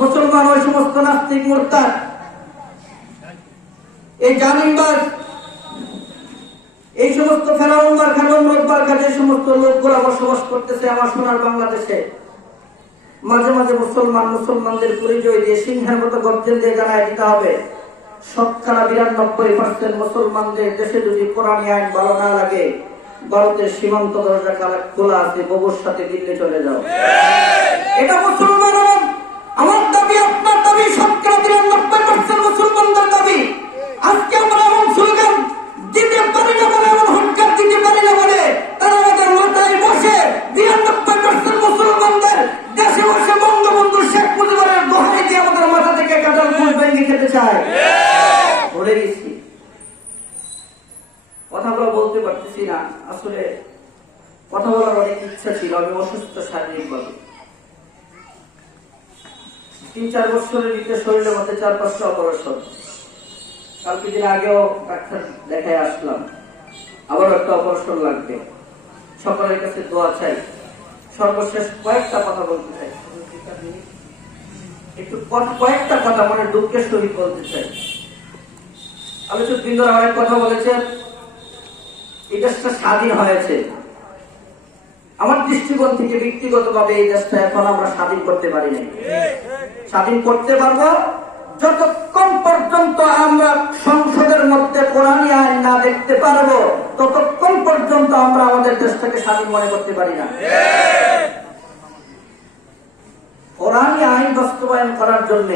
মুসলমান ওই সমস্ত নাস্তিক মোর্তার এই জামিনবাজ এই সমস্ত ফেরাউনবার খান এই সমস্ত লোকগুলা বসবাস করতেছে আমার সোনার বাংলাদেশে। মাঝে মাঝে মুসলমান মুসলমানদের পরিচয় দিয়ে সিংহের মতো গর্জন দিয়ে জানায় দিতে হবে। শতকরা বিরানব্বই পার্সেন্ট মুসলমানদের দেশে যদি কোরআনী আইন ভালো না লাগে, ভারতের সীমান্ত দরজা খোলা আছে ববুর সাথে দিল্লি চলে যাও। এটা মুসলমান বলে দিচ্ছি কথাগুলো বলতে পারতেছি না। আসলে কথা বলার অনেক ইচ্ছা ছিল, আমি অসুস্থ শারীরিকভাবে। তিন, চার বছরের ভিতরে শরীরের মধ্যে চার পাঁচটা অপারেশন। কালকে দিন আগেও ডাক্তার দেখায় আসলাম। আবার একটা অপারেশন লাগবে। সকলের কাছে দোয়া চাই। সর্বশেষ কয়েকটা কথা বলতে চাই। একটু কয়েকটা কথা মনে দুঃখের সহিত বলতে চাই। আলোচক বৃন্দরা অনেক কথা বলেছেন এই দেশটা স্বাধীন হয়েছে। আমার দৃষ্টিকোণ থেকে ব্যক্তিগতভাবে এই দেশটা এখন আমরা স্বাধীন করতে পারি নাই। স্বাধীন করতে পারব যতক্ষণ পর্যন্ত আমরা সংসদের মধ্যে কোরআনী আইন না দেখতে পারব ততক্ষণ পর্যন্ত আমরা আমাদের দেশটাকে স্বাধীন মনে করতে পারি না। কোরআনী আইন বাস্তবায়ন করার জন্য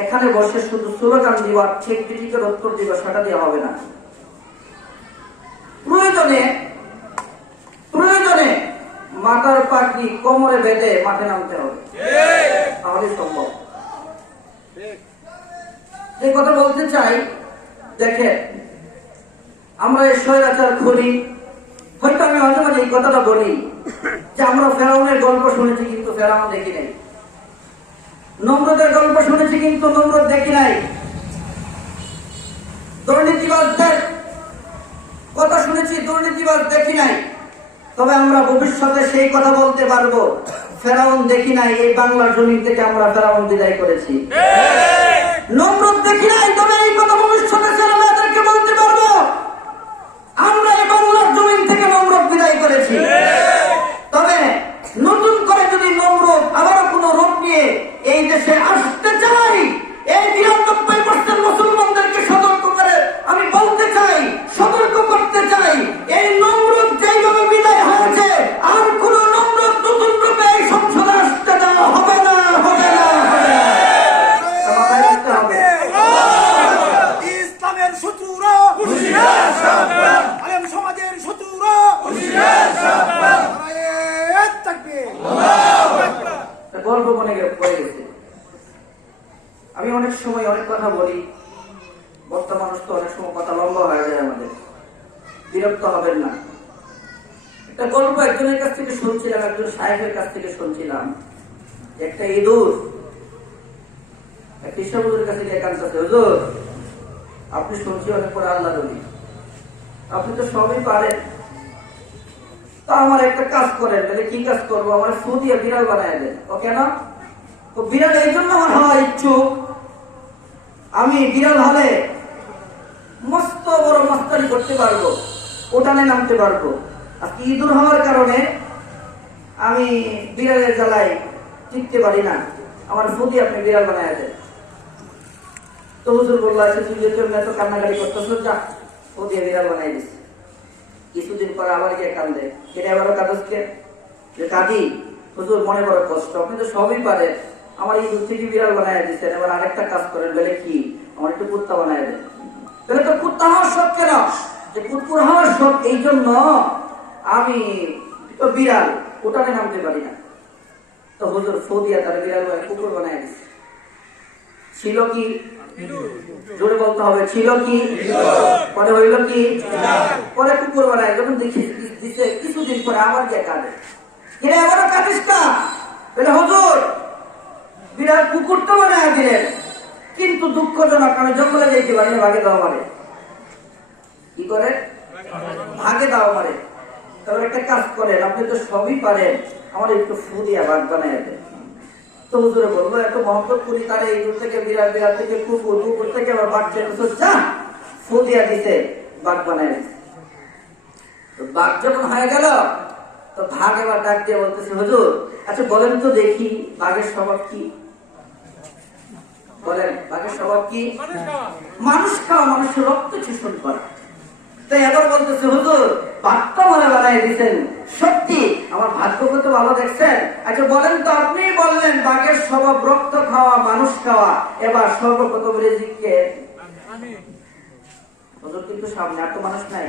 এখানে বসে শুধু স্লোগান দিবা ঠিক পিটিকের উত্তর দিবা সেটা দেওয়া হবে না। প্রয়োজনে প্রয়োজনে মাথার পাখি কোমরে বেঁধে মাঠে নামতে হবে। তাহলে সম্ভব। যে কথা বলতে চাই দেখে আমরা এই স্বৈরাচার খুলি। হয়তো আমি মাঝে মাঝে এই কথাটা বলি যে আমরা ফেরাউনের গল্প শুনেছি, কিন্তু ফেরাউন দেখি নাই। নম্রদের গল্প শুনেছি কিন্তু নম্র দেখি নাই। দুর্নীতিবাজদের কথা শুনেছি দুর্নীতিবাজ দেখি নাই। তবে আমরা ভবিষ্যতে সেই কথা বলতে পারব। ফেরাউন দেখি নাই এই বাংলা জমিন থেকে আমরা ফেরাউন বিদায় করেছি। নম্রত দেখি নাই তবে এই কথা অনেক সময় অনেক কথা বলি। বর্তমান মানুষ তো অনেক সময় কথা লম্বা হয়ে যায় আমাদের। বিরক্ত হবেন না। একটা গল্প একজনের কাছ থেকে শুনছিলাম, একজন সাহেবের কাছ থেকে শুনছিলাম। একটা ইঁদুর। এক কৃষ্ণ হুজুরের কাছে গিয়ে কাঁদতেছে, হুজুর, আপনি শুনছি অনেক পরে আল্লাহ নবী আপনি তো সবই পারেন। তা আমার একটা কাজ করেন, তাহলে কি কাজ করব? আমার ফু দিয়ে বিড়াল বানায় দেন। ও কেন? বিড়াল এই জন্য আমার হওয়া ইচ্ছুক। আমি বিড়াল হলে মস্ত বড় মস্তানি করতে পারব ওটানে নামতে পারব। আর ইঁদুর হওয়ার কারণে আমি বিড়ালের জ্বালায় টিকতে পারি না। আমার ফু দিয়ে আপনি বিড়াল বানায় দেন। তো হুজুর বলল আচ্ছা তুই যেহেতু এত কান্নাকাটি করতেছ, যা ফু দিয়ে বিড়াল বানাই দিচ্ছে কিছুদিন পর আবার গিয়ে কান্দে। কেটে আবারও কাগজকে যে কাঁদি, হুজুর, মনে বড় কষ্ট। আপনি তো সবই পারেন। আমার এই দুধ থেকে বিড়াল বানায় দিচ্ছেন এবার আরেকটা কাজ করেন, বলে কি, আমার একটু কুত্তা বানায় দেন। তাহলে তো কুত্তা হওয়ার শখ কেন? যে কুকুর হওয়ার শখ, এই জন্য আমি বিড়াল, ওটাকে নামতে পারি না। তো হুজুর ফো দিয়া বিড়াল কুকুর বানায় দিচ্ছে ছিল কি? জোরে বলতে হবে, ছিল কি? পরে হইল কি? পরে কুকুর বানায়, যখন দেখি, দিছে, কিছুদিন পরে আবার গিয়ে কাঁদে। কিরে আবারও কাঁদিস বলে, হুজুর বিরাট কুকুর তো বানায় দিলেন কিন্তু দুঃখজনক, আমি জঙ্গলে যাইতে পারি ভাগে দাও মারে কি করে? ভাগে দাও মারে তবে একটা কাজ করেন, আপনি তো সবই পারেন। আমার একটু ফু দিয়া ভাগ বানাই তো হুজুরে বলব এত মহব্বত করি তারে, এই দূর থেকে বিরাট বিরাট থেকে কুকুর কুকুর থেকে আবার বাঘ চেয়ে যা, ফু দিতে বাঘ বানাই তো বাঘ যখন হয়ে গেল, তো ভাগ এবার ডাক দিয়ে বলতেছে, হুজুর আচ্ছা বলেন তো দেখি, বাঘের স্বভাব কি? বলেন বাঘের স্বভাব কি? মানুষ খাওয়া। মানুষের রক্ত শোষণ করা। তাই এবার বলতেছে হুজুর বাঘটা মনে বানাই দিচ্ছেন সত্যি আমার ভাগ্য কত ভালো দেখছেন? আচ্ছা বলেন তো আপনি বললেন বাঘের স্বভাব রক্ত খাওয়া মানুষ খাওয়া। এবার সর্বপ্রথম রেজিককে হুজুর কিন্তু সামনে আর তো মানুষ নাই।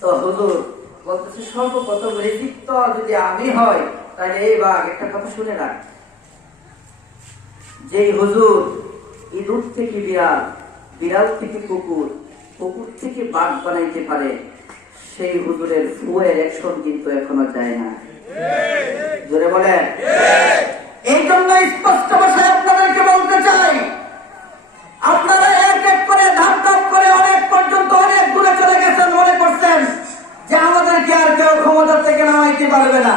তো হুজুর বলতেছে সর্বপ্রথম রেজিক তো যদি আমি হয় তাহলে এই বাঘ একটা কথা শুনে রাখ। যে হুজুর ইঁদুর থেকে বিড়াল বিড়াল থেকে কুকুর কুকুর থেকে বাঘ বানাইতে পারে, সেই হুজুরের ফুয়ের অ্যাকশন কিন্তু এখনও যায় না। জোরে এই জন্য স্পষ্ট ভাষায় আপনাদেরকে বলতে চাই, আপনারা এক এক করে ধাপ ধাপ করে অনেক পর্যন্ত অনেক দূরে চলে গেছেন, মনে করছেন যে আমাদেরকে আর কেউ ক্ষমতা থেকে নামাইতে পারবে না।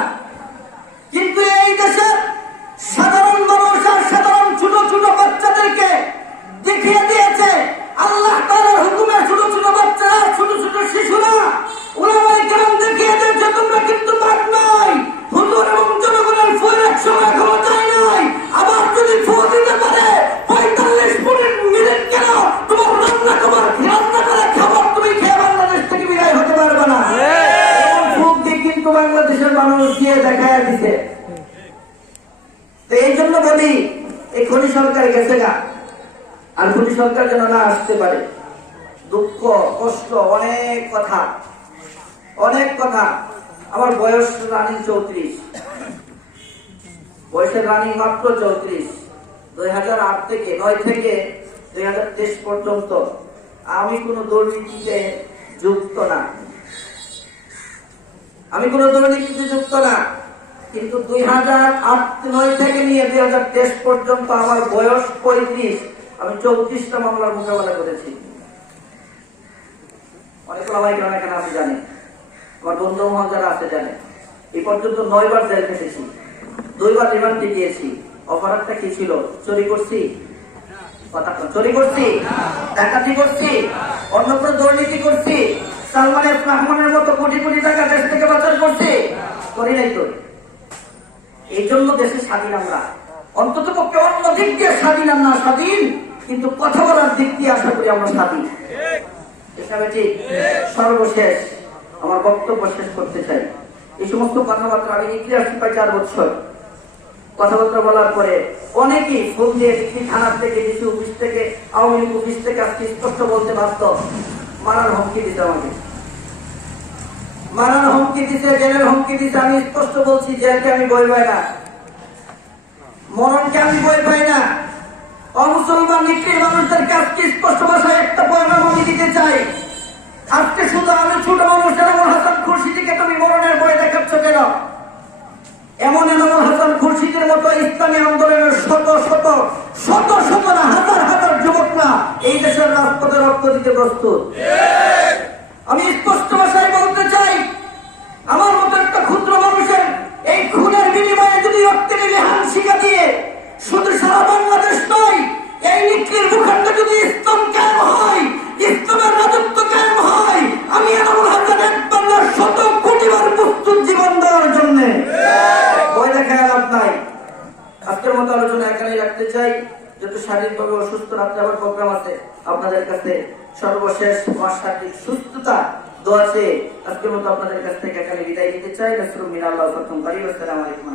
সরকার যেন না আসতে পারে। দুঃখ, কষ্ট, অনেক কথা। অনেক কথা। আমার বয়স রানিং চৌত্রিশ। বয়সের রানিং মাত্র চৌত্রিশ। দুই হাজার আট থেকে, নয় থেকে দুই হাজার তেইশ পর্যন্ত আমি কোনো দুর্নীতিতে যুক্ত না। আমি কোনো দুর্নীতিতে যুক্ত না। কিন্তু দুই হাজার আট, নয় থেকে নিয়ে দুই হাজার তেইশ পর্যন্ত আমার বয়স পঁয়ত্রিশ। আমি চৌত্রিশটা মামলার মোকাবেলা করেছি। অনেক লামাই কেন এখানে আমি জানি আমার বন্ধু মহল যারা আছে জানে এই পর্যন্ত নয়বার জেল খেটেছি। দুইবার রিমান্ডে গিয়েছি অপরাধটা কি ছিল? চুরি করছি? চুরি করছি? ডাকাতি করছি? কোনো দুর্নীতি করছি? সালমান রহমানের মতো কোটি কোটি টাকা দেশ থেকে পাচার করছি? করি নাই তো। এই জন্য দেশে স্বাধীন আমরা। অন্তত পক্ষে অন্য দিক দিয়ে স্বাধীন আমরা স্বাধীন। কিন্তু কথা বলার দিক দিয়ে আশা করি আমরা ঠিক সর্বশেষ আমার বক্তব্য শেষ করতে চাই, এই সমস্ত কথাবার্তা আমি ইতিহাস পাই চার বছর। কথাবার্তা বলার পরে অনেকেই ফোন দিয়ে ডিগ্রি থানার থেকে ডিসি অফিস থেকে, আওয়ামী লীগ অফিস থেকে আজকে স্পষ্ট বলতে পারত মারার হুমকি দিতে আমাকে। মারার হুমকি দিতে, জেলের হুমকি দিতে আমি স্পষ্ট বলছি, জেলকে আমি বই পাই না। মরণকে আমি বই পাই না। অমুসলমান নিকৃর মানুষদের আজকে স্পষ্ট ভাষায় একটা পয়গাম আমি দিতে চাই। আজকে শুধু আমি ছোট মানুষ যেমন হাসান খুরশিদিকে তুমি মরণের বই দেখাচ্ছ কেন? এমন এনামুল হাসান খুরশিদের মতো ইসলামী আন্দোলনের শত শত শত শত না, হাজার হাজার যুবকরা এই দেশের রাজপথে রক্ত দিতে প্রস্তুত। শারীরিকভাবে অসুস্থ রাখতে আবার প্রোগ্রাম আছে আপনাদের কাছে। সর্বশেষ শারীরিক সুস্থতা দোয়া চেয়ে আজকের মতো আপনাদের কাছ থেকে এখানে বিদায় নিতে চাই। নাসরুম মিনাল্লাহ প্রথম বাড়ি আসসালামু আলাইকুম।